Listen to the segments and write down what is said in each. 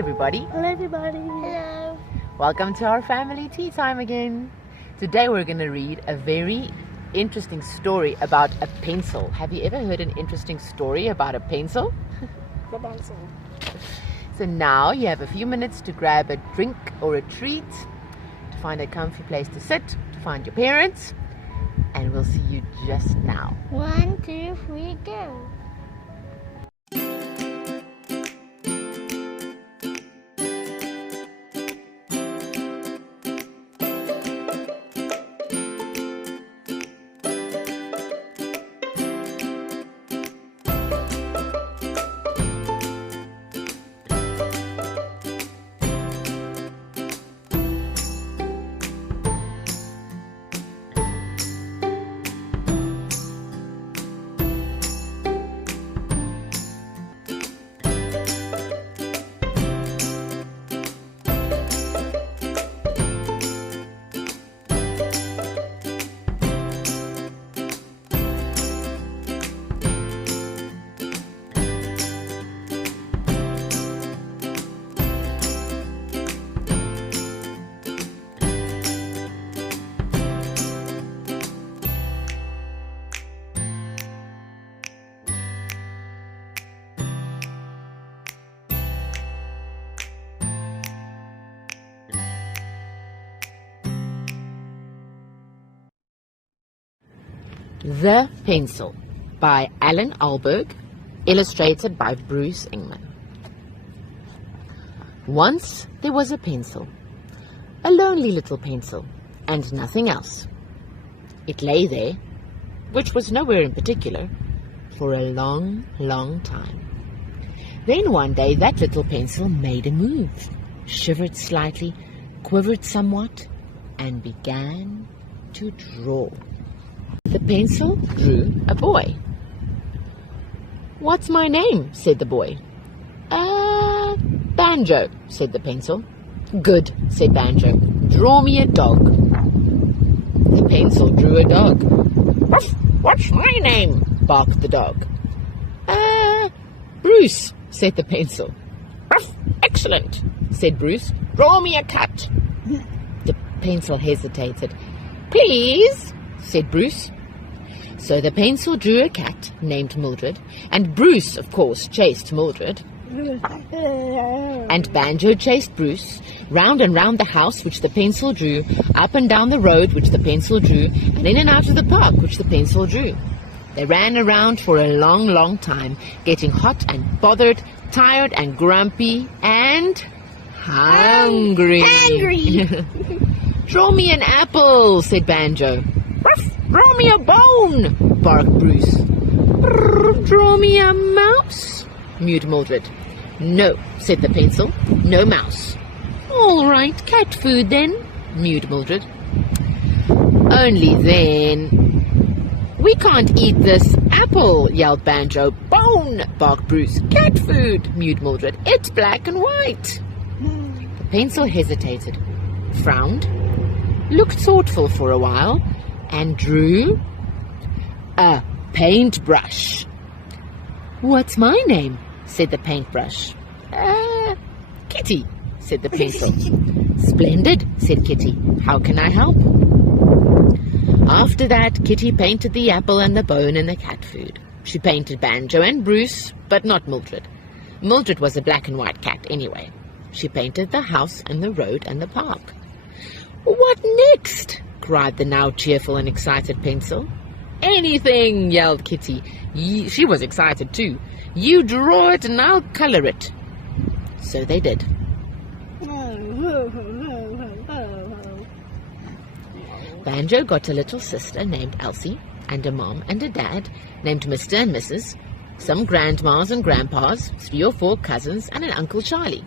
everybody. Hello everybody. Hello. Welcome to our family tea time again. Today we're going to read a very interesting story about a pencil. Have you ever heard an interesting story about a pencil? The pencil. So now you have a few minutes to grab a drink or a treat, to find a comfy place to sit, to find your parents, and we'll see you just now. 1, 2, 3, go. The Pencil by Alan Alberg, illustrated by Bruce Ingman. Once there was a pencil, a lonely little pencil, and nothing else. It lay there, which was nowhere in particular, for a long, long time. Then one day that little pencil made a move, shivered slightly, quivered somewhat, and began to draw. The pencil drew a boy. "What's my name?" said the boy. Banjo," said the pencil. "Good," said Banjo. "Draw me a dog." The pencil drew a dog. "Ruff, what's my name?" barked the dog. Bruce," said the pencil. "Ruff, excellent," said Bruce. "Draw me a cat." The pencil hesitated. "Please," said Bruce. So the pencil drew a cat named Mildred, and Bruce, of course, chased Mildred. And Banjo chased Bruce, round and round the house which the pencil drew, up and down the road which the pencil drew, and in and out of the park which the pencil drew. They ran around for a long, long time, getting hot and bothered, tired and grumpy, and hungry. "Draw me an apple," said Banjo. "Ruff, draw me a bone," barked Bruce. "Draw me a mouse," mewed Mildred. "No," said the pencil, "no mouse." "All right, cat food then," mewed Mildred. "Only then." "We can't eat this apple," yelled Banjo. "Bone," barked Bruce. "Cat food," mewed Mildred. "It's black and white." The pencil hesitated, frowned, looked thoughtful for a while, and drew a paintbrush. "What's my name?" said the paintbrush. Kitty," said the pencil. "Splendid," said Kitty. "How can I help?" After that, Kitty painted the apple and the bone and the cat food. She painted Banjo and Bruce, but not Mildred. Mildred was a black and white cat anyway. She painted the house and the road and the park. "What next?" cried the now cheerful and excited pencil. "Anything," yelled Kitty. She was excited too. "You draw it and I'll colour it." So they did. Banjo got a little sister named Elsie, and a mom and a dad named Mr. and Mrs., some grandmas and grandpas, 3 or 4 cousins, and an Uncle Charlie.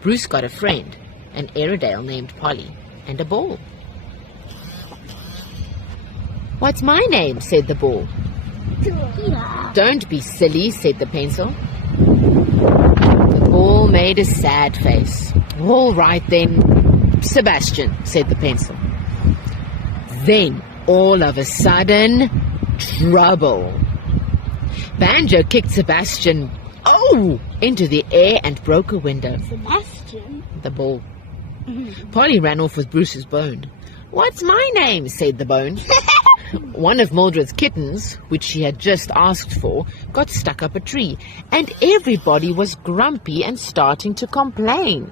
Bruce got a friend, an Airedale named Polly, and a ball. "What's my name?" said the ball. "Don't be silly," said the pencil. The ball made a sad face. "All right then, Sebastian," said the pencil. Then, all of a sudden, trouble. Banjo kicked Sebastian oh, into the air and broke a window. Sebastian. The ball. Polly ran off with Bruce's bone. "What's my name?" said the bone. One of Mildred's kittens, which she had just asked for, got stuck up a tree, and everybody was grumpy and starting to complain.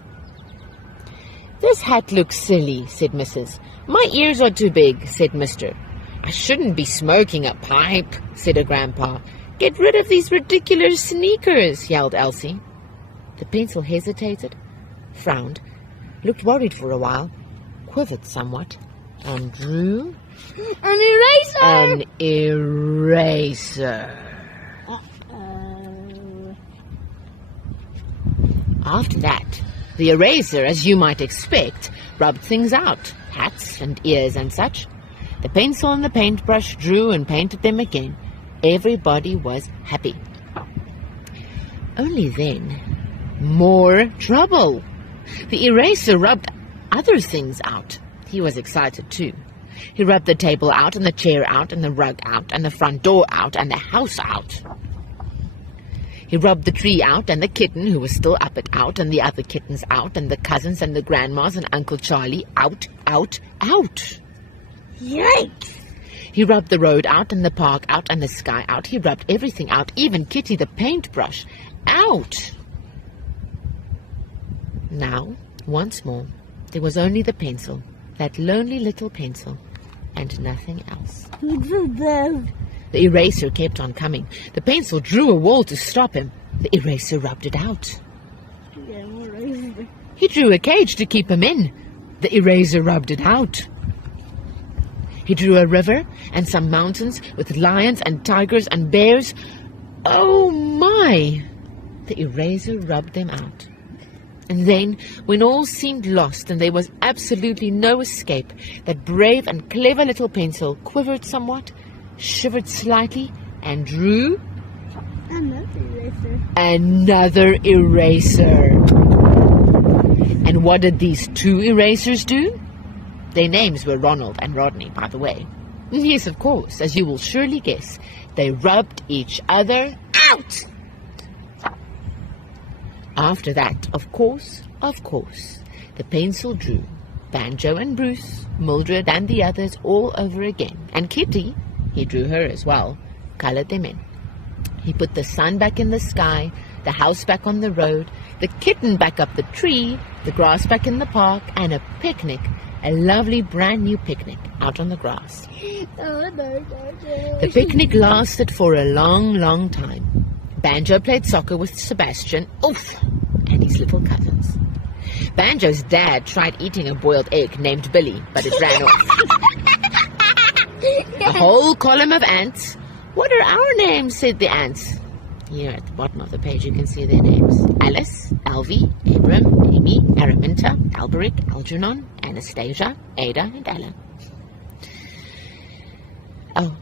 "This hat looks silly," said Mrs. "My ears are too big," said Mr. "I shouldn't be smoking a pipe," said a grandpa. "Get rid of these ridiculous sneakers," yelled Elsie. The pencil hesitated, frowned, looked worried for a while, quivered somewhat, and drew An eraser! an eraser. Uh-oh. After that, the eraser, as you might expect, rubbed things out, hats and ears and such. The pencil and the paintbrush drew and painted them again. Everybody was happy. Only then, more trouble. The eraser rubbed other things out. He was excited too. He rubbed the table out, and the chair out, and the rug out, and the front door out, and the house out. He rubbed the tree out, and the kitten, who was still up it, out, and the other kittens out, and the cousins and the grandmas and Uncle Charlie out, out, out. Yikes! He rubbed the road out, and the park out, and the sky out. He rubbed everything out, even Kitty the paintbrush, out. Now, once more, there was only the pencil, that lonely little pencil, and nothing else. The eraser kept on coming. The pencil drew a wall to stop him. The eraser rubbed it out. He drew a cage to keep him in. The eraser rubbed it out. He drew a river and some mountains with lions and tigers and bears. Oh my! The eraser rubbed them out. And then, when all seemed lost and there was absolutely no escape, that brave and clever little pencil quivered somewhat, shivered slightly, and drew another eraser. And what did these two erasers do? Their names were Ronald and Rodney, by the way. Yes, of course, as you will surely guess, they rubbed each other out. After that, of course, the pencil drew Banjo and Bruce, Mildred and the others all over again. And Kitty, he drew her as well, colored them in. He put the sun back in the sky, the house back on the road, the kitten back up the tree, the grass back in the park, and a picnic, a lovely brand new picnic out on the grass. The picnic lasted for a long, long time. Banjo played soccer with Sebastian, and his little cousins. Banjo's dad tried eating a boiled egg named Billy, but it ran off. A whole column of ants. "What are our names?" said the ants. Here at the bottom of the page you can see their names. Alice, Alvy, Abram, Amy, Araminta, Alberic, Algernon, Anastasia, Ada, and Alan. Oh,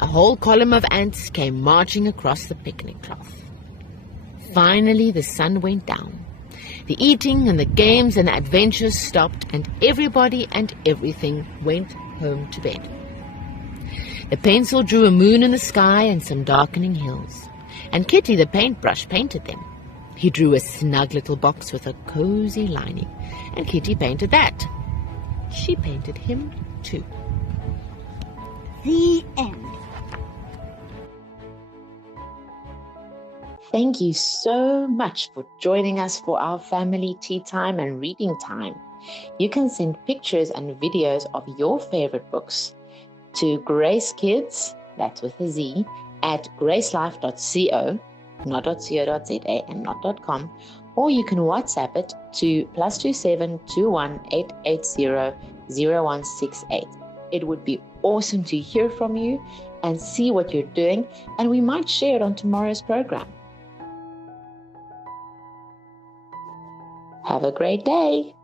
a whole column of ants came marching across the picnic cloth. Finally the sun went down. The eating and the games and the adventures stopped, and everybody and everything went home to bed. The pencil drew a moon in the sky and some darkening hills, and Kitty the paintbrush painted them. He drew a snug little box with a cozy lining, and Kitty painted that. She painted him too. The end. Thank you so much for joining us for our family tea time and reading time. You can send pictures and videos of your favorite books to GraceKidz, that's with a Z, at gracelife.co, not .co.za and not .com, or you can WhatsApp it to +27 21 880 0168. It would be awesome to hear from you and see what you're doing, and we might share it on tomorrow's program. Have a great day.